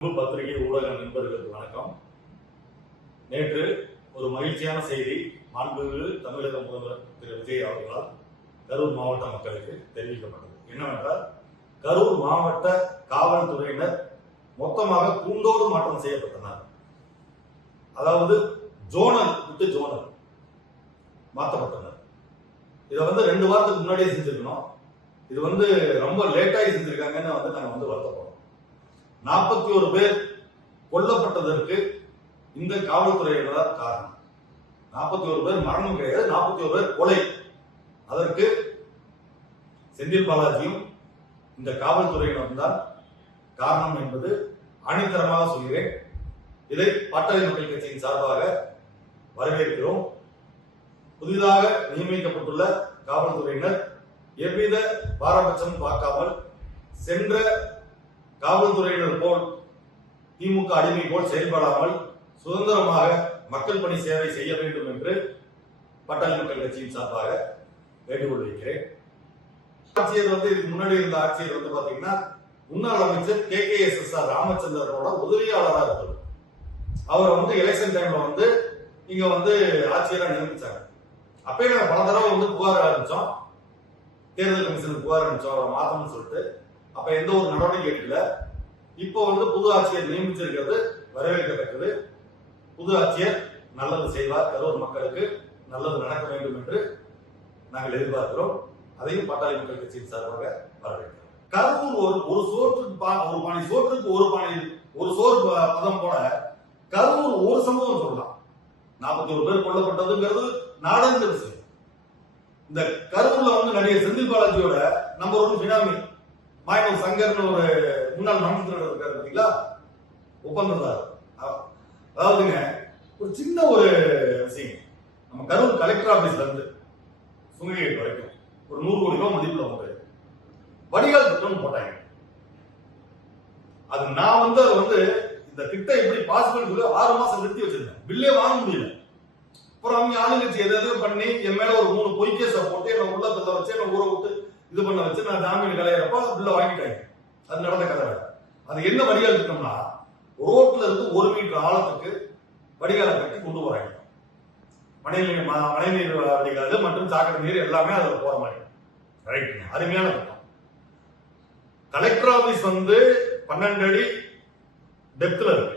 பத்திரிகை ஊடக நண்பர்களுக்கு வணக்கம். நேற்று ஒரு மகிழ்ச்சியான செய்தி மாண்புமிகு தமிழக முதல்வர் திரு விஜய் அவர்களால் கரூர் மாவட்ட மக்களுக்கு தெரிவிக்கப்பட்டது. என்னவென்றால், கரூர் மாவட்ட காவல்துறையினர் மொத்தமாக கூண்டோடு மாற்றம் செய்யப்பட்டனர். அதாவது ஜோனல் விட்டு ஜோனல் மாற்றப்பட்டனர். இதை 2 வாரத்துக்கு முன்னாடியே செஞ்சிருக்கணும். இது ரொம்ப லேட்டாகி செஞ்சிருக்காங்கன்னு நாங்கள் வருத்தப்படுறோம். 41 பேர் கொல்லப்பட்டதற்கு இந்த காவல்துறையினர் காரணம். 41 பேர் மரணம் கிடையாது, 41 பேர் கொலை. அதற்கு செந்தில் பாலாஜியும் இந்த காவல்துறையினர் தான் காரணம் என்பது ஆணித்தரமாக சொல்கிறேன். இதை பாட்டாளி மக்கள் கட்சியின் சார்பாக வரவேற்கிறோம். புதிதாக நியமிக்கப்பட்டுள்ள காவல்துறையினர் எவ்வித பாரபட்சம் பார்க்காமல் சென்ற காவல்துறையினர் போல் திமுக அடிமை போல் செயல்படாமல் சுதந்திரமாக மக்கள் பணி சேவை செய்ய வேண்டும் என்று பாட்டாளி மக்கள் கட்சியின் சார்பாக வேண்டுகோள் வைக்கிறேன். ஆட்சியர் இதுக்கு முன்னாடி இருந்த ஆட்சியர் பாத்தீங்கன்னா முன்னாள் அமைச்சர் KKSSR ராமச்சந்திரனோட உதவியாளராக இருந்தவர். அவர் எலெக்ஷன் டைம்ல இங்க ஆட்சியரா நியமிச்சாங்க. அப்பயே நாங்க பல தடவை புகார் ஆரம்பிச்சோம், தேர்தல் கமிஷனுக்கு புகார் அனுப்பிச்சோம் அவரை மாத்தணும்னு சொல்லிட்டு. அப்ப எந்த ஒரு நடவடிக்கை எடுக்கல. இப்போ புது ஆட்சியர் நியமிச்சிருக்கிறது வரவேற்கத்தக்கது. புது ஆட்சியர் நல்லது செய்வார், கரூர் மக்களுக்கு நல்லது நடக்க வேண்டும் என்று நாங்கள் எதிர்பார்க்கிறோம். அதையும் பாட்டாளி மக்கள் கட்சியின் சார்பாக வரவேற்கிறோம். கரூர் ஒரு சோற்றுக்கு ஒரு பானை சோற்றுக்கு ஒரு சோறு பதம் போல கரூர் ஒரு சம்பவம் சொல்லலாம். 41 பேர் கொல்லப்பட்டதுங்கிறது நாடக விஷயம். இந்த கரூர்ல நடிகர் செந்தில் பாலாஜியோட நம்பர் 1 பினாமி மாயனூர் சங்கர்னு ஒரு முன்னாள் அமைச்சர் இருக்காரு பார்த்தீங்களா, ஒப்பந்ததார். அதாவதுங்க ஒரு சின்ன ஒரு விஷயம், நம்ம கரூர் கலெக்டர் ஆபீஸ்ல இருந்து சுங்ககேட் வரைக்கும் ஒரு 100 கோடி ரூபாய் மதிப்புல வடிகால் திட்டம் போட்டாங்க. அது நான் அது இந்த திட்டம் எப்படி பாசிபிள் சொல்லி 6 மாசம் நிறுத்தி வச்சிருந்தேன். பில்லே வாங்க முடியல. அப்புறம் அவங்க ஆளுங்கட்சி எதாவது பண்ணி என் மேல ஒரு 3 பொய் கேஸ போட்டு என்ன உள்ளத்துல வச்சு என்ன ஊரை விட்டு இது பண்ண வச்சு நான் ஜாமீன் கலையறப்ப பில்ல வாங்கிட்டாங்க. அது நடந்த கதை. அது என்ன வடிகால் திட்டம்னா, ரோட்ல இருந்து 1 மீட்டர் ஆழத்துக்கு வடிகாலை கட்டி கொண்டு வராங்க. மழைநீர் வடிகால் மற்றும் சாக்கடை நீர் எல்லாமே அதுல போற மாதிரி. ரைட், அருமையான திட்டம். கலெக்டர் ஆபீஸ் 12 அடி டெப்த்ல இருக்கு.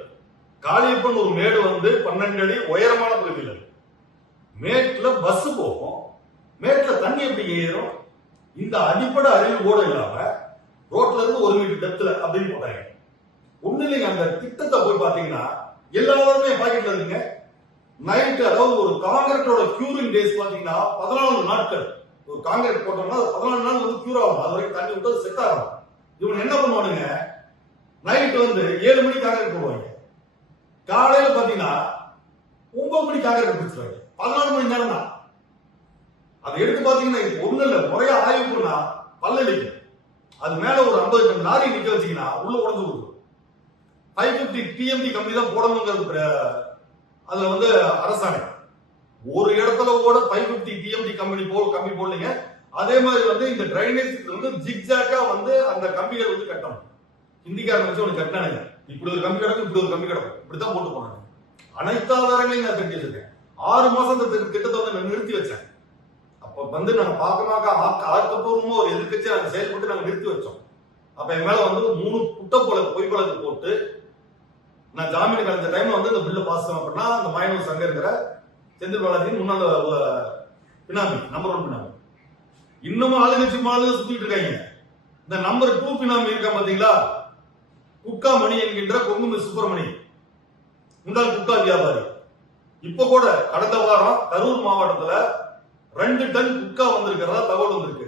காளியப்பன் ஒரு மேடு 12 அடி உயரமான பகுதியில் இருக்கு. மேட்ல பஸ் போகும், மேட்ல தண்ணி எப்படி ஏறும்? இந்த அடிப்படை அறிவு கூட இல்லாம ரோட்ல இருந்து 1 மீட்டர் டெப்த்ல அப்படின்னு போட்டாங்க. ஒண்ணு இல்லைங்க, அந்த திட்டத்தை போய் பாத்தீங்கன்னா எல்லாருமே பாக்கெட்ல இருக்குங்க. நைட்டு, அதாவது ஒரு காங்கிரீட்டோட கியூரிங் டேஸ் பாத்தீங்கன்னா 14 நாட்கள். ஒரு காங்கிரீட் போட்டோம்னா 14 நாள் கியூர் ஆகும். அது வரைக்கும் தண்ணி விட்டு செட் ஆகும். இவங்க என்ன பண்ணுவானுங்க, நைட் 7 மணிக்கு காங்கிரீட் போடுவாங்க, காலையில பாத்தீங்கன்னா 9 மணிக்கு காங்கிரீட் பிடிச்சிருவாங்க. 14 மணி நேரம் தான். அதை எடுத்து பாத்தீங்கன்னா ஒண்ணு இல்ல, முறையா ஆய்வு பண்ணா பல்லடிக்கு. அது மேல ஒரு 50 டன் லாரி நிக்க வச்சீங்கன்னா உள்ள உடஞ்சு கொடுக்கும். 550 TMT கம்பி தான் போடணுங்கிறது அதுல அரசாணை. ஒரு இடத்துல கூட 550 TMT கம்பி போடலீங்க. அதே மாதிரி இந்த டிரைனேஜ் ஜிக்ஜாக்கா அந்த கம்பிகள் கட்டணும். ஹிந்திக்காரன் வச்சு ஒண்ணு கட்டினானுங்க. இப்படி ஒரு கம்பி கிடக்கும், இப்படி ஒரு கம்பி கிடக்கும், இப்படித்தான் போட்டு போனாங்க. அனைத்து ஆதாரங்களையும் நான் கட்டி வச்சிருக்கேன். 6 மாசம் அந்த திட்டத்தை நான் நிறுத்தி வச்சேன். அப்ப நாங்க பாக்கமாக ஆக்கப்பூர்வமா ஒரு எதிர்கட்சியை நாங்க செயல்பட்டு நாங்க நிறுத்தி வச்சோம். அப்ப என் மேல 3 பொய் வழக்கு போட்டு நான் ஜாமீன் கலந்த டைம்ல இந்த பில்ல பாஸ் பண்ணா அந்த மாயனூர் சங்கர்ங்கிற செந்தில் பாலாஜி முன்னாள் பினாமி, நம்பர் 1 பினாமி, இன்னமும் ஆளுங்கட்சி மாநில சுத்திட்டு இருக்காங்க. இந்த நம்பர் 2 பினாமி இருக்கா பாத்தீங்களா, குக்கா மணி என்கின்ற கொங்குமி சுப்பிரமணி, முன்னாள் குக்கா வியாபாரி. இப்ப கூட கடந்த வாரம் கரூர் மாவட்டத்துல 2 டன் குக்கா வந்திருக்கிறதா தகவல் வந்திருக்கு.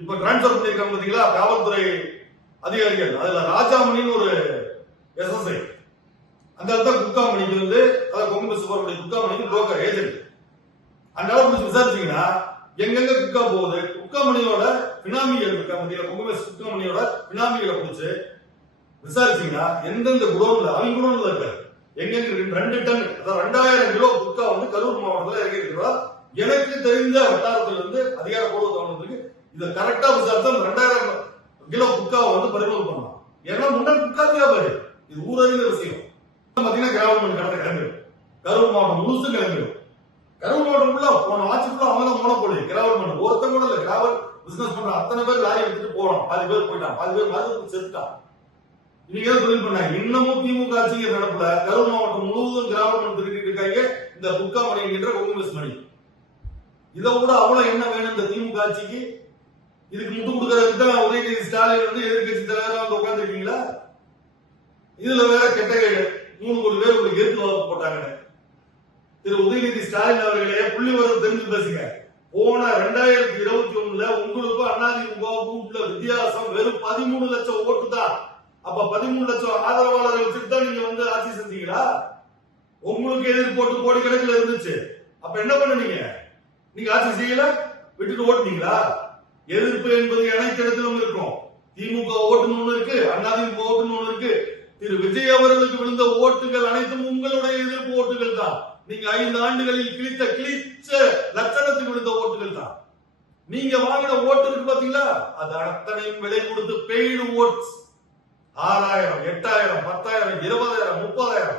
இப்ப டிரான்ஸ்பர் பண்ணிருக்காங்க பாத்தீங்களா காவல்துறை அதிகாரிகள். அதுல ராஜாமணின்னு ஒரு SSI, அந்த இடத்துல குக்கா மணிக்கு கொங்குமி சுப்பிரமணி குக்கா மணிக்கு புரோக்கர் ஏஜென்ட். அந்த அளவுக்கு விசாரிச்சீங்கன்னா எங்கெங்க குக்கா போகுது, குக்கா மணியோட பினாமிகள் இருக்கா பாத்தீங்களா, கொங்குமி குக்கா மணியோட பினாமிகளை பிடிச்சு விசாரிச்சீங்கன்னா எந்தெந்த குடோன்ல அவங்க குடோன்ல இருக்காரு, எங்கெங்க 2 டன் 2000 கிலோ குக்கா கரூர் மாவட்டத்தில் இறங்கி இருக்கிறதா எனக்கு தெரிந்த வட்டாரத்திலிருந்து அதிகாரப்பூர்வ தகவல். இதை கரெக்டா விசாரிச்சா 2000 கிலோ குக்காவை பறிமுதல் பண்ணலாம். ஏன்னா முன்னாள் குக்கா வியாபாரி இது ஊரறிந்த விஷயம். பாத்தீங்கன்னா கிராவல் மண் கடத்த கிளம்பிடும். கரூர் மாவட்டம் முழுசு கிளம்பிடும். கரூர் மாவட்டம் ஃபுல்லா போன ஆட்சி ஃபுல்லா அவங்க தான் மோனோபோலி. கிராவல் மண் ஒருத்தன் கூட இல்ல. கிராவல் பிசினஸ் பண்ற அத்தனை பேர் லாரி எடுத்துட்டு போறான். பாதி பேர் போயிட்டான், பாதி பேர் மருந்து செத்துட்டான். இவங்க ஏன் தொழில் பண்ணாங்க? இன்னமும் திமுக ஆட்சிங்கிற நடப்புல கரூர் மாவட்டம் முழுவதும் கிராவல் மண் திருடிட்டு இருக்காங்க. இந்த புக்கா மணி என்கின்ற கொங்குமஸ் மணி. இதை விட அவ்வளவு என்ன வேணும் இந்த திமுக ஆட்சிக்கு? இதுக்கு முட்டு கொடுக்கறதுக்கு தான் உதயநிதி ஸ்டாலின் வந்து எதிர்கட்சி தலைவராக வந்து உட்கார்ந்துருக்கீங்களா? இதுல வேற கெட்ட 3 கோடி பேர் உங்களுக்கு எதிர்த்து வாக்கு போட்டாங்க. திரு உதயநிதி ஸ்டாலின் அவர்களே புள்ளி வரது தெரிஞ்சு பேசுங்க. போன 2021 உங்களுக்கும் அதிமுகவுக்கும் உள்ள வித்தியாசம் வெறும் 13 லட்சம் ஓட்டு தான். அப்ப 13 லட்சம் ஆதரவாளர்கள் வச்சுட்டு தான் நீங்க வந்து ஆட்சி செஞ்சீங்களா? உங்களுக்கு எதிர்ப்பு போட்டு கோடிக்கணக்கில் இருந்துச்சு. அப்ப என்ன பண்ணுனீங்க? நீங்க ஆட்சி செய்யல, விட்டுட்டு ஓட்டுனீங்களா? எதிர்ப்பு என்பது அனைத்து இடத்திலும் இருக்கும். திமுக ஓட்டுன்னு ஒண்ணு இருக்கு, அதிமுக ஓட்டுன்னு ஒண்ணு இருக்கு. திரு விஜய் அவர்களுக்கு விழுந்த ஓட்டுகள் அனைத்தும் உங்களுடைய எதிர்ப்பு ஓட்டுகள் தான். நீங்க 5 ஆண்டுகளில் கிழிச்ச லட்சணத்துக்கு விழுந்த ஓட்டுகள் தான். நீங்க வாங்கின ஓட்டு இருக்கு பாத்தீங்களா? அது அத்தனையும் விலை கொடுத்து பெய்டு ஓட்ஸ் 6000, 8000, 10,000, 20,000, 30,000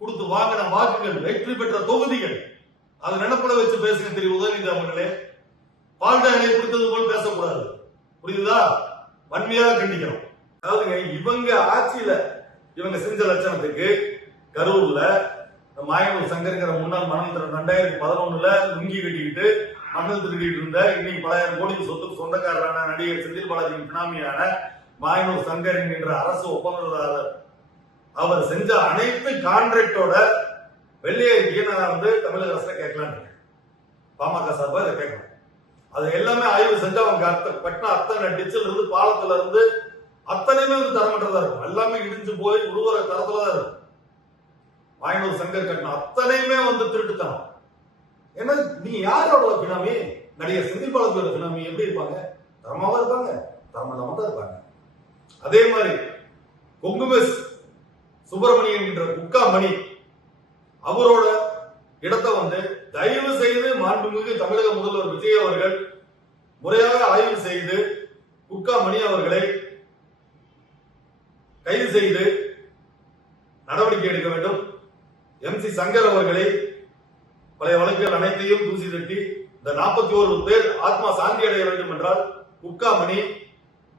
கொடுத்து வாங்கின வாக்குகள், வெற்றி பெற்ற தொகுதிகள். அதை நினைப்பட வச்சு பேசுங்க திரு உதயநிதி அவர்களே. பால்டாயனை பிடித்தது போல் பேசக்கூடாது, புரியுதா? வன்மையாக கண்டிக்கிறோம். அதாவதுங்க, இவங்க ஆட்சியில இவங்க செஞ்ச லட்சணத்துக்கு கரூர்ல மாயனூர் சங்கர்ங்கிற முன்னாள் மணல் 2011 லுங்கி கட்டிக்கிட்டு மணல் திருடிட்டு இருந்த, இன்னைக்கு பல ஆயிரம் கோடிக்கு சொத்துக்கு சொந்தக்காரரான நடிகர் செந்தில் பாலாஜியின் பினாமியான மாயனூர் சங்கர் என்கின்ற அரசு ஒப்பந்ததாரர் அவர் செஞ்ச அனைத்து கான்ட்ராக்டோட வெள்ளை அறிக்கையை நான் வந்து தமிழக அரசை கேட்கலான்னு இருக்கேன். பாமக சார்பா இதை கேட்கணும். அது எல்லாமே ஆய்வு செஞ்சு அவங்க கட்டின அத்தனை டிச்சில் இருந்து பாலத்துல இருந்து அத்தனையுமே வந்து தரமற்றதா இருக்கும். எல்லாமே இடிஞ்சு போய் உருவற தரத்துலதான் இருக்கும். மாயனூர் சங்கர் கட்டின அத்தனையுமே வந்து திருட்டுத்தனம். ஏன்னா நீங்க யாரோட பினாமி? நடிகர் செந்தில் பாலாஜியோட பினாமி எப்படி இருப்பாங்க? தரமாவா இருப்பாங்க, தரமாதான் தான் இருப்பாங்க. அதே மாதிரி கொங்குமஸ் சுப்பிரமணியன் என்ற குக்கா மணி அவரோட இடத்தை வந்து தயவு செய்து மாண்புமிகு தமிழக முதல்வர் விஜய் அவர்கள் முறையாக ஆய்வு செய்து குக்கா மணி அவர்களை கைது செய்து நடவடிக்கை எடுக்க வேண்டும். MC சங்கர் அவர்களை பழைய வழக்குகள் அனைத்தையும் தூசி தட்டி இந்த 41 பேர் ஆத்மா சாந்தி அடைய வேண்டும் என்றால் குக்கா மணி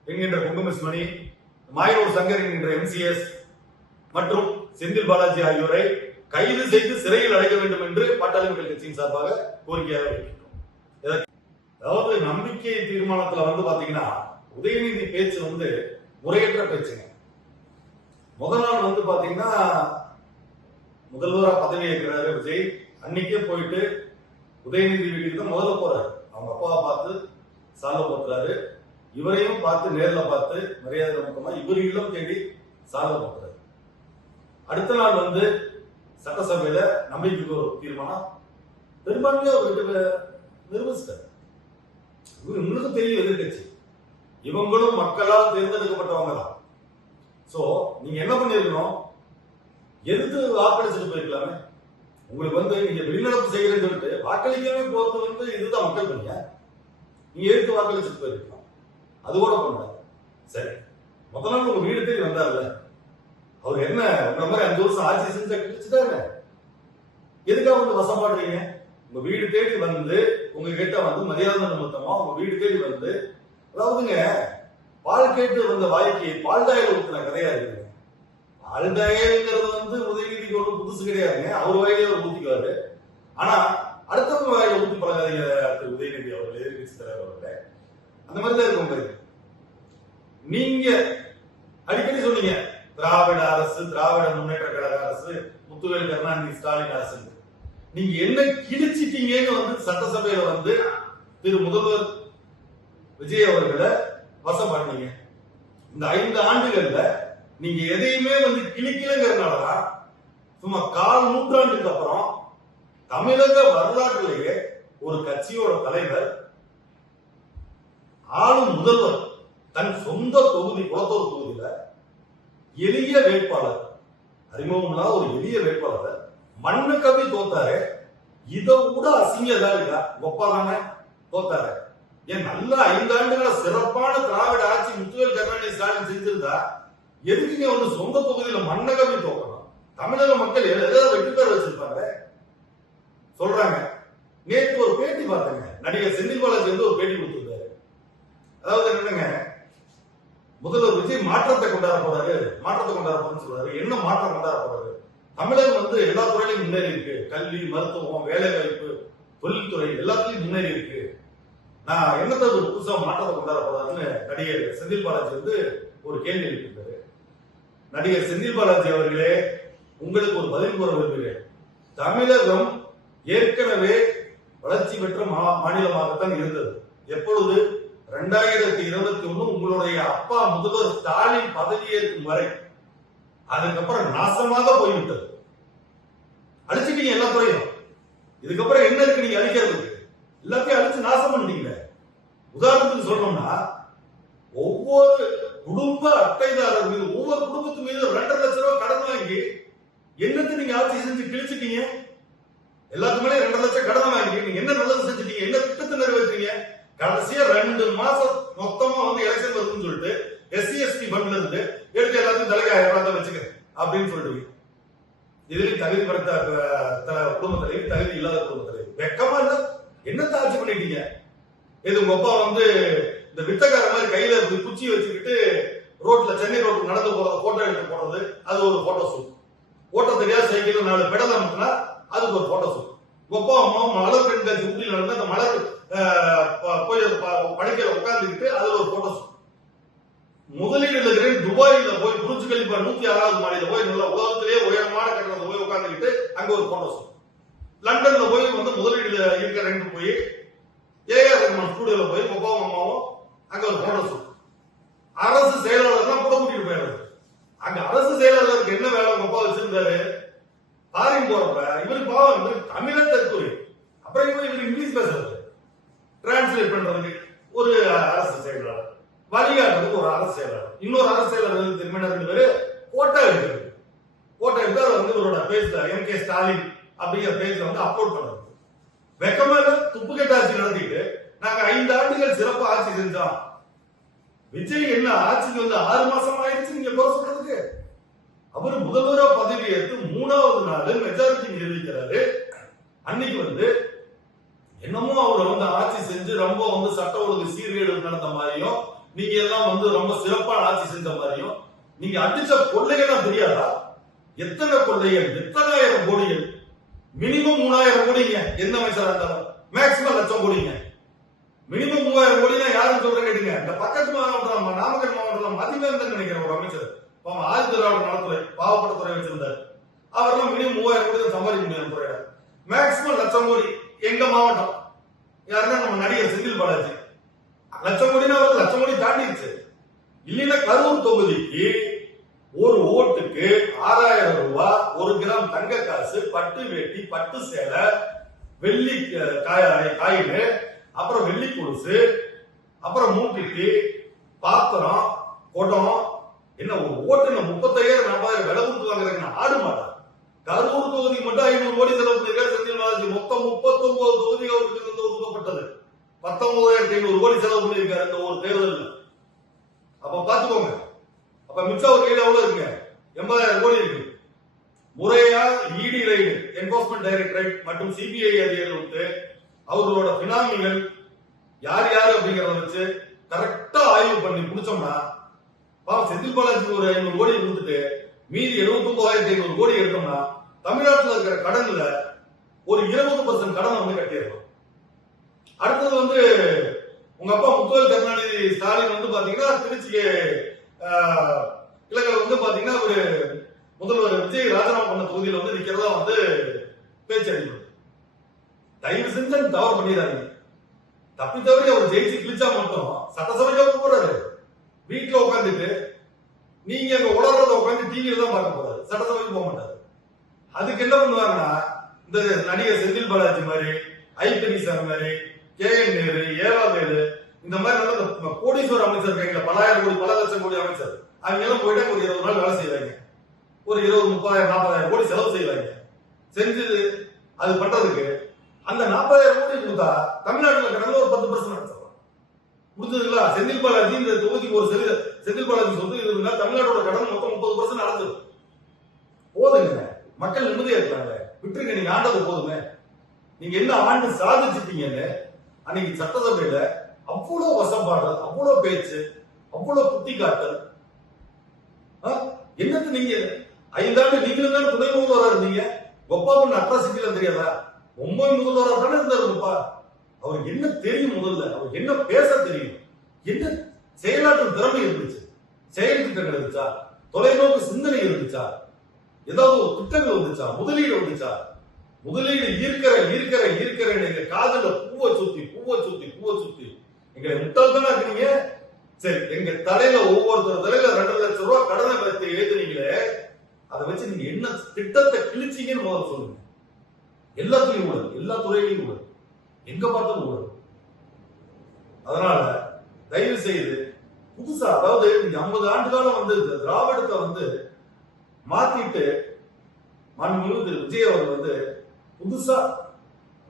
என்கின்ற குங்குமஸ் மணி, மாயனூர் சங்கர் என்கின்ற MCS மற்றும் செந்தில் பாலாஜி ஆகியோரை கைது செய்து சிறையில் அடைக்க வேண்டும் என்று பாட்டாளி மக்கள் கட்சியின் சார்பாக கோரிக்கையாக வைக்கின்றோம். அதாவது நம்பிக்கை தீர்மானத்துல வந்து பாத்தீங்கன்னா உதயநிதி பேச்சு வந்து முறையற்ற பேச்சுங்க. முதல் நாள் வந்து பாத்தீங்கன்னா முதல்வரா பதவி ஏற்கிறாரு விஜய். அன்னைக்கே போயிட்டு உதயநிதி வீட்டுக்கு தான் முதல்ல போறாரு. அவங்க அப்பாவை பார்த்து சாலை போட்டுறாரு. இவரையும் பார்த்து நேர்ல பார்த்து மரியாதை நோக்கமா இவர் இல்லம் தேடி சாலை போட்டுறாரு. அடுத்த நாள் வந்து சட்டசபையில நம்பிக்கைக்கு ஒரு தீர்மானம் பெரும்பான்மையா நிர்வகிச்சிட்டார். உங்களுக்கு தெரியும் எதிர்கட்சி, இவங்களும் மக்களால் தேர்ந்தெடுக்கப்பட்டவங்க தான். சோ நீங்க என்ன பண்ணிருக்கணும்? எதிர்த்து வாக்களிச்சுட்டு போயிருக்கலாமே. உங்களுக்கு வந்து நீங்க வெளிநடப்பு செய்யறேன்னு சொல்லிட்டு வாக்களிக்கவே போறது வந்து இதுதான் மக்கள் பணியா? நீங்க எதிர்த்து வாக்களிச்சுட்டு போயிருக்கலாம். அது கூட பண்ண சரி. முதல் நாள் உங்க வீடு தேடி வந்தார்ல, அவர் என்ன உங்க மாதிரி 5 வருஷம் ஆட்சி செஞ்சா கிடைச்சிட்டாங்க. எதுக்காக வந்து வசப்பாடுறீங்க? உங்க வீடு தேடி வந்து உங்க கிட்ட வந்து மரியாதை நிமித்தமா உங்க வீடு தேடி வந்து, அதாவதுங்க பால் கேட்டு வந்த வாய்க்கு பால்டாயில ஊத்துன கதையா இருக்கு. பால்டாயிங்கிறது வந்து உதயநிதிக்கு ஒரு புதுசு கிடையாதுங்க. அவர் வாயிலே அவர் ஊத்திக்குவாரு. ஆனா அடுத்தவங்க வாயில ஊத்தி பழகாதீங்க திரு உதயநிதி அவர்கள், எதிர்கட்சி தலைவர் அவர்களே. அந்த மாதிரிதான் இருக்கும். நீங்க அடிக்கடி சொன்னீங்க திராவிட அரசு, திராவிட முன்னேற்ற கழக அரசு, முத்துவேல் கருணாநிதி ஸ்டாலின் அரசு. நீங்க என்ன கிழிச்சிட்டீங்கன்னு வந்து சட்டசபையில வந்து திரு முதல்வர் விஜய் அவர்களை வசப்படுறீங்க. இந்த 5 ஆண்டுகள்ல நீங்க எதையுமே வந்து கிழிக்கலங்கிறதுனாலதான் சும்மா 1/4 நூற்றாண்டுக்கு அப்புறம் தமிழக வரலாற்றிலேயே ஒரு கட்சியோட தலைவர், ஆளும் முதல்வர் தன் சொந்த தொகுதி குளத்தூர் தொகுதியில எளிய வேட்பாளர், அறிமுகம் இல்லாத ஒரு எளிய வேட்பாளர் மண்ணு கவி தோத்தாரு. இதை விட அசிங்க இருக்கா? ஒப்பா தானே தோத்தாரு. ஏன் நல்ல 5 ஆண்டுகள சிறப்பான திராவிட ஆட்சி முத்துவேல் கருணாநிதி ஸ்டாலின் செஞ்சிருந்தா எதுக்குங்க வந்து சொந்த தொகுதியில மண்ணகமே தோக்கணும்? தமிழக மக்கள் ஏதாவது வெற்றி பேர் வச்சிருப்பாங்க சொல்றாங்க. நேற்று ஒரு பேட்டி பார்த்தேங்க, நடிகர் செந்தில் பாலாஜி வந்து ஒரு பேட்டி கொடுத்திருந்தாரு. அதாவது என்னங்க, முதல்வர் விஜய் மாற்றத்தை கொண்டாட போறாரு, மாற்றத்தை கொண்டாட போறேன்னு சொல்றாரு. என்ன மாற்றம் கொண்டாட போறாரு? தமிழகம் வந்து எல்லா துறையிலும் முன்னேறி இருக்கு. கல்வி, மருத்துவம், வேலை வாய்ப்பு, தொழில்துறை எல்லாத்துலயும் முன்னேறி இருக்கு. நான் என்னத்தை ஒரு புதுசா மாற்றத்தை கொண்டாட போறாருன்னு நடிகர் செந்தில் பாலாஜி வந்து ஒரு கேள்வி எழுப்பியிருந்தாரு. நடிகர் செந்தில் பாலாஜி அவர்களே, உங்களுக்கு ஒரு பதில் கூற விரும்புகிறேன். தமிழகம் ஏற்கனவே வளர்ச்சி பெற்ற மாநிலமாகத்தான் இருந்தது. எப்பொழுது? 2021 உங்களுடைய அப்பா முதல்வர் ஸ்டாலின் பதவியேற்கும் வரை. அதுக்கப்புறம் நாசமாக போய்விட்டது. அழிச்சிட்டீங்க எல்லா துறையும். இதுக்கப்புறம் என்ன இருக்கு நீங்க அழிக்கிறதுக்கு? எல்லாத்தையும் அழிச்சு நாசம் பண்ணிட்டீங்க. உதாரணத்துக்கு சொல்லணும்னா, ஒவ்வொரு குடும்ப அட்டைதாரர் மீது, ஒவ்வொரு குடும்பத்து மீது 2.5 லட்சம் ரூபாய் கடன் வாங்கி என்னத்தை நீங்க ஆட்சி செஞ்சு கிழிச்சிட்டீங்க? எல்லாத்துக்குமே 2.5 லட்சம் கடன் வாங்கி நீங்க என்ன நல்லது செஞ்சுட்டீங்க? என்ன திட்டத்தை நிறைவேற்றீங்க? கடைசியா 2 மாசம் மொத்தமா வந்து எலெக்ஷன் வருதுன்னு சொல்லிட்டு SC/ST ஃபண்ட்ல இருந்து எடுத்து எல்லாத்தையும் தலைக்கு 1000 ரூபாய் வச்சுக்க அப்படின்னு சொல்றீங்க. இதுல தகுதி படுத்த குடும்ப தலைவி, தகுதி இல்லாத குடும்ப தலைவி. வெக்கமா இல்ல? என்னத்தை ஆட்சி பண்ணிட்டீங்க? இது உங்க அப்பா வந்து இந்த வித்தக்கார மாதிரி கையில குச்சி வச்சுக்கிட்டு ரோட்ல, சென்னை ரோட்ல நடந்து போறது, போட்டோ எடுத்து போடுறது, அது ஒரு போட்டோ ஷூட். ஓட்ட தெரியாத சைக்கிள் 4 பெடல் அமுத்தினா அதுக்கு ஒரு போட்டோ ஷூட். உங்க அப்பா அம்மா மலர் கண்காட்சி ஊட்டியில் நடந்து அந்த மலர் போய் படுக்கையில உட்கார்ந்துக்கிட்டு அதுல ஒரு போட்டோ ஷூட். முதலீடுல இருக்கிற துபாயில போய் புரிஞ்சு கழிப்பா 106வது மாடியில போய் நல்ல உலகத்திலேயே உயரமான கட்டணத்தை போய் உட்கார்ந்துக்கிட்டு அங்க ஒரு போட்டோ ஷூட். லண்டன்ல போய் வந்து முதலீடுல இருக்கிற போய் AR ரஹ்மான் ஸ்டுடியோல போய் அப்பாவும் அம்மாவும் அங்க ஒரு போட்டோ ஷூட். அரசு செயலாளர் தான் கூட கூட்டிட்டு போயிடுறது. அங்க அரசு செயலாளருக்கு என்ன வேலை உங்க அப்பா வச்சிருந்தாரு? ஃபாரின் போறப்ப இவருக்கு பாவம், இவருக்கு தமிழ தற்கொலை, அப்புறம் இவர் இங்கிலீஷ் பேசுறது, டிரான்ஸ்லேட் பண்றதுக்கு ஒரு அரசு செயலாளர், வழிகாட்டுறதுக்கு ஒரு அரசு செயலாளர், இன்னொரு அரசு செயலாளர் திரும்ப 2 பேரு போட்டோ எடுக்கிறது. போட்டோ எடுத்து அதை வந்து இவரோட பேஜ்ல MK ஸ்டாலின் அப்படிங்கிற பேஜ்ல வந்து அப்லோட் பண்றது. வெக்கமாக துப்பு கெட்ட ஆட்சி நடத்திட்டு நாங்க 5 ஆண்டுகள் சிறப்பு ஆட்சி செஞ்சோம். விஜய் என்ன ஆட்சிக்கு வந்து 6 மாசம் ஆயிடுச்சு நீங்க குறை சொல்றதுக்கு? அவரு முதல்வரா பதவி ஏற்று 3வது நாள் மெஜாரிட்டி நிரூபிக்கிறாரு. அன்னைக்கு வந்து என்னமோ அவர் வந்து ஆட்சி செஞ்சு ரொம்ப வந்து சட்ட ஒழுங்கு சீர்கேடு நடந்த மாதிரியும், நீங்க எல்லாம் வந்து ரொம்ப சிறப்பான ஆட்சி செஞ்ச மாதிரியும், நீங்க அடிச்ச கொள்ளைகள் தெரியாதா? எத்தனை கொள்ளைகள், எத்தனாயிரம் கோடிகள், மினிமம் 3000 கோடிங்க. எந்த அமைச்சரா இருந்தாலும் மேக்சிமம் லட்சம் கோடிங்க. மினிமம் 3000 கோடினா யாரும் சொல்ற கேட்டுங்க. இந்த பக்கத்து மாவட்டம், நாமக்கல் மாவட்டத்தில் மதிவேந்தன் நினைக்கிற ஒரு அமைச்சர், ஆதிதிராவிட நலத்துறை, பாவப்பட்ட துறை வச்சிருந்தார். அவரெல்லாம் மினிமம் 3000 கோடி தான் சம்பாதிக்க முடியும் துறையில. மேக்சிமம் லட்சம் கோடி. எங்க மாவட்டம் யாருன்னா நம்ம நடிகர் செந்தில் பாலாஜி. லட்சம் கோடினா அவர் லட்சம் கோடி தாண்டிடுச்சு. இல்லைன்னா கரூர் தொகுதிக்கு ஒரு ஓட்டுக்கு 6000 ரூபாய், 1 கிராம் தங்க காசு, பட்டு வேட்டி, பட்டு சேலை, வெள்ளி காயின், அப்புறம் வெள்ளி கொலுசு, அப்புறம் மூக்குத்தி, பாத்திரம், குடம், என்ன ஒரு ஓட்டு 35,000 40,000 விலை கொடுத்து வாங்குறாங்க. ஆடு மாட்டா. கரூர் தொகுதிக்கு மட்டும் 500 கோடி செலவு பண்ணிருக்காரு செந்தில் பாலாஜி. மொத்தம் 39 தொகுதி அவருக்கு வந்து ஒதுக்கப்பட்டது. 19,500 கோடி செலவு பண்ணிருக்காரு இந்த ஒரு தேர்தல். அப்ப பாத்துக்கோங்க. அப்ப மிச்சம் ஒரு கையில எவ்வளவு இருக்கு? 80,000 கோடி இருக்கு. முறையா ED ரைடு, என்ஃபோர்ஸ்மெண்ட் டைரக்டரேட் மற்றும் CBI அதிகாரிகள் விட்டு அவர்களோட பினாமிகள் யார் யார் அப்படிங்கறத வச்சு கரெக்டா ஆய்வு பண்ணி முடிச்சோம்னா, செந்தில் பாலாஜிக்கு ஒரு 500 கோடி கொடுத்துட்டு மீதி 79,500 கோடி எடுத்தோம்னா தமிழ்நாட்டில் இருக்கிற கடன்ல ஒரு 20% கடனை வந்து கட்டிடலாம். அடுத்தது வந்து உங்க அப்பா முத்துவேல் கருணாநிதி ஸ்டாலின் வந்து பாத்தீங்கன்னா திருச்சிக்கு கிழக்கில் வந்து பாத்தீங்கன்னா ஒரு முதல்வர் விஜய் ராஜினாமா பண்ண தொகுதியில் வந்து நிக்கிறதா வந்து பேச்சு அடிப்பது. தயவு செஞ்சு தவறு பண்ணிடாதீங்க. தப்பி தவறி அவர் ஜெயிச்சு கிழிச்சா மட்டும் சட்டசபைக்கு போறாரு. வீட்டுல உட்காந்துட்டு நீங்க அங்க உலர்றத உட்காந்து டிவியில தான் பார்க்க போறாரு. சட்டசபைக்கு போக மாட்டாரு. அதுக்கு என்ன பண்ணுவாங்கன்னா, இந்த நடிகர் செந்தில் பாலாஜி மாதிரி, ஐபிஎஸ் மாதிரி, KN நேரு, ஏவாவேலு, இந்த மாதிரி நல்ல கோடீஸ்வர அமைச்சர் இருக்காங்க, பல ஆயிரம் கோடி, பல லட்சம் கோடி அமைச்சர். அவங்க எல்லாம் போயிட்டு ஒரு 20 நாள் வேலை செய்வாங்க. ஒரு 20, 30,000, 40,000 கோடி செலவு செய்வாங்க. செஞ்சு அது பண்றதுக்கு அந்த 40,000 கோடி கொடுத்தா தமிழ்நாட்டில் கடந்த ஒரு 10% முடிஞ்சதுங்களா? செந்தில் பாலாஜி இந்த தொகுதிக்கு ஒரு செந்தில் பாலாஜி சொத்து இது இருந்தா தமிழ்நாட்டோட கடன் மொத்தம் 30% நடந்தது. போதுங்க, மக்கள் நிம்மதியா இருக்காங்க, விட்டுருங்க, நீங்க ஆண்டது போதுங்க. நீங்க என்ன ஆண்டு சாதிச்சிட்டீங்கன்னு அன்னைக்கு சட்டசபையில அவ்வளவு வசப்பாடல், அவ்வளவு பேச்சு, அவ்வளவு குத்தி காட்டல். என்னது நீங்க 5 ஆண்டு நீங்களும் தான் துணை முதல்வராக இருந்தீங்க. கொப்பா பண்ண அட்ராசிட்டில தெரியாதா? 9 முதல்வராக தானே இருந்தாருப்பா. அவர் என்ன தெரியும்? முதல்ல அவர் என்ன பேச தெரியும்? என்ன செயலாற்றும் திறமை இருந்துச்சு? செயல் திட்டங்கள் இருந்துச்சா? தொலைநோக்கு சிந்தனை இருந்துச்சா? ஏதாவது ஒரு திட்டங்கள் வந்துச்சா? முதலீடு வந்துச்சா? முதலீடு ஈர்க்கிற எங்க காதல பூவை சுத்தி எங்களை முட்டாள்தானா இருக்கீங்க. சரி, எங்க தலையில ஒவ்வொருத்தர் தலையில 2 லட்சம் ரூபாய் கடனை பத்தி எழுதுனீங்களே, அதை வச்சு நீங்க என்ன திட்டத்தை கிழிச்சீங்கன்னு முதல்ல சொல்லுங்க. எல்லாத்துலயும் ஊழல், எல்லா துறையிலையும் ஊழல், எங்க பார்த்தாலும் ஊழல். அதனால தயவு செய்து புதுசா, அதாவது 50 ஆண்டு காலம் வந்து திராவிடத்தை வந்து மாத்திட்டு மாண்புமிகு விஜய் அவர் வந்து புதுசா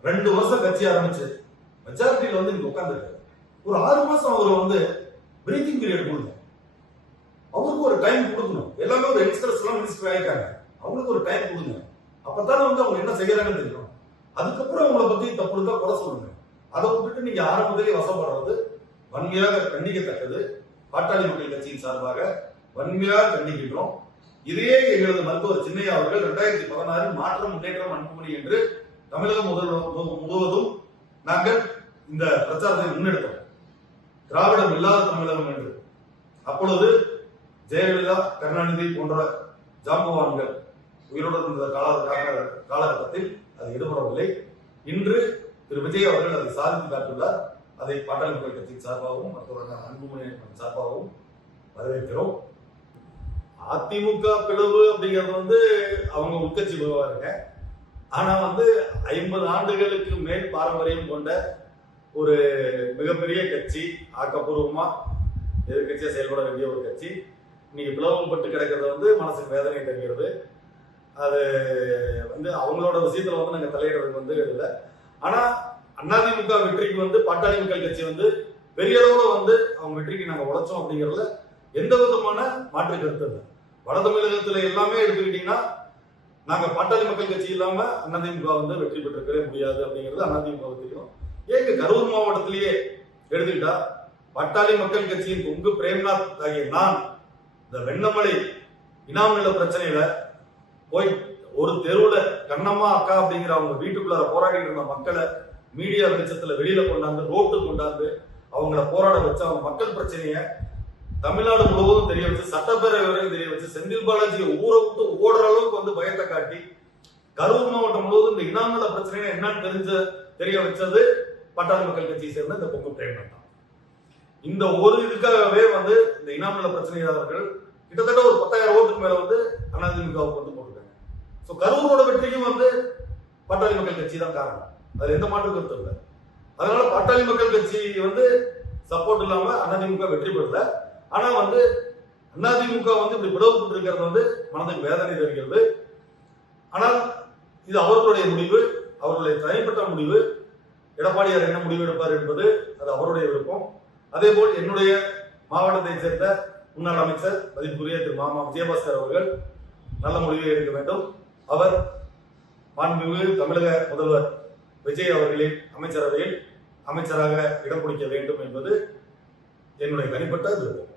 2 வருஷம் கட்சி ஆரம்பிச்சு மெஜாரிட்டியில வந்து நீங்க உட்கார்ந்துருக்காரு. ஒரு 6 மாசம் அவர் வந்து பிரீத்திங் பீரியட் கொடுங்க. அவருக்கு ஒரு டைம் கொடுக்கணும். எல்லாமே ஒரு யங்ஸ்டர்ஸ் எல்லாம் மினிஸ்டர் ஆயிட்டாங்க, அவங்களுக்கு ஒரு டைம் கொடுங்க. அப்பதானே வந்து அவங்க என்ன செய்யறாங்கன்னு தெரியும். அதுக்கப்புறம் அவங்களை பத்தி தப்பு இருந்தா குறை சொல்லுங்க. அதை விட்டுட்டு நீங்க ஆரம்பத்திலேயே வசப்படுறது வன்மையாக கண்டிக்கத்தக்கது. பாட்டாளி மக்கள் கட்சியின் சார்பாக வன்மையாக கண்டிக்கின்றோம். இதையே எங்களது மருத்துவர் சின்னையா அவர்கள் 2016 மாற்றம் முன்னேற்றம் அன்புமணி என்று தமிழகம் முழுவதும் நாங்கள் இந்த பிரச்சாரத்தை முன்னெடுத்தோம். திராவிடம் இல்லாத தமிழகம் என்று. அப்பொழுது ஜெயலலிதா, கருணாநிதி போன்ற ஜாம்பவான்கள் உயிரோடு இருந்த காலகட்டத்தில் அது ஈடுபடவில்லை. இன்று திரு விஜய் அவர்கள் அதை சாதித்து காட்டுள்ளார். அதை பாட்டாளி மக்கள் கட்சியின் சார்பாகவும் மருத்துவர் அன்புமணி சார்பாகவும் வரவேற்கிறோம். அதிமுக பிளவு அப்படிங்கிறது வந்து அவங்க உட்கட்சி விவகாரங்க. ஆனா வந்து 50 ஆண்டுகளுக்கு மேல் பாரம்பரியம் கொண்ட ஒரு மிகப்பெரிய கட்சி, ஆக்கப்பூர்வமா எதிர்கட்சியா செயல்பட வேண்டிய ஒரு கட்சி இன்னைக்கு பிளவுபட்டு கிடக்கிறது வந்து மனசுக்கு வேதனை தருகிறது. அது வந்து அவங்களோட விஷயத்துல வந்து நாங்க தலையிடுறதுக்கு வந்து இல்லை. ஆனா அதிமுக வெற்றிக்கு வந்து பாட்டாளி மக்கள் கட்சி வந்து பெரிய அளவுல வந்து அவங்க வெற்றிக்கு நாங்க உழைச்சோம் அப்படிங்கிறதுல எந்த விதமான மாற்று கருத்து இல்லை. வட தமிழகத்துல எல்லாமே எடுத்துக்கிட்டீங்கன்னா நாங்க பாட்டாளி மக்கள் கட்சி இல்லாம அதிமுக வந்து வெற்றி பெற்றிருக்கவே முடியாது அப்படிங்கிறது அதிமுக தெரியும். ஏங்க கரூர் மாவட்டத்திலேயே எடுத்துக்கிட்டா பாட்டாளி மக்கள் கட்சியின் கொங்கு பிரேம்நாத் ஆகிய நான் இந்த வெண்ணமலை இனாம் நில பிரச்சனையில போய் ஒரு தெருவுல கண்ணம்மா அக்கா அப்படிங்கிற அவங்க வீட்டுக்குள்ளார போராடிட்டு இருந்த மக்களை மீடியா வெளிச்சத்துல வெளியில கொண்டாந்து ரோட்டுக்கு கொண்டாந்து அவங்கள போராட வச்சு அவங்க மக்கள் பிரச்சனைய தமிழ்நாடு முழுவதும் தெரிய வச்சு, சட்டப்பேரவை வரைக்கும் தெரிய வச்சு, செந்தில் பாலாஜியை ஊரை விட்டு ஓடுற அளவுக்கு வந்து பயத்தை காட்டி கரூர் மாவட்டம் முழுவதும் இந்த இனாம் நில பிரச்சனை என்னன்னு தெரிய வச்சது பாட்டாளி மக்கள் கட்சியை சேர்ந்த இந்த கொங்கு பிரேம்நாத் தான். இந்த ஒரு இதுக்காகவே வந்து இந்த இனாம் நில பிரச்சனையாளர்கள் கிட்டத்தட்ட ஒரு 10,000 ஓட்டுக்கு மேல வந்து அதிமுகவுக்கு வந்து போட்டுருக்காங்க. ஸோ கரூரோட வெற்றிக்கும் வந்து பாட்டாளி மக்கள் கட்சி தான் காரணம். அதுல எந்த மாற்று கருத்து இல்லை. அதனால பாட்டாளி மக்கள் கட்சி வந்து சப்போர்ட் இல்லாம அதிமுக வெற்றி பெறல. ஆனா வந்து அதிமுக வந்து இப்படி பிளவுபட்டு இருக்கிறது வந்து மனதுக்கு வேதனை தருகிறது. ஆனால் இது அவர்களுடைய முடிவு, அவர்களுடைய தனிப்பட்ட முடிவு. எடப்பாடியார் என்ன முடிவு எடுப்பார் என்பது அது அவருடைய விருப்பம். அதே போல் என்னுடைய மாவட்டத்தை சேர்ந்த முன்னாள் அமைச்சர் மதிப்புக்குரிய திரு மாமா விஜயபாஸ்கர் அவர்கள் நல்ல முடிவை எடுக்க வேண்டும். அவர் மாண்புமிகு தமிழக முதல்வர் விஜய் அவர்களின் அமைச்சரவையில் அமைச்சராக இடம் பிடிக்க வேண்டும் என்பது என்னுடைய தனிப்பட்ட விருப்பம்.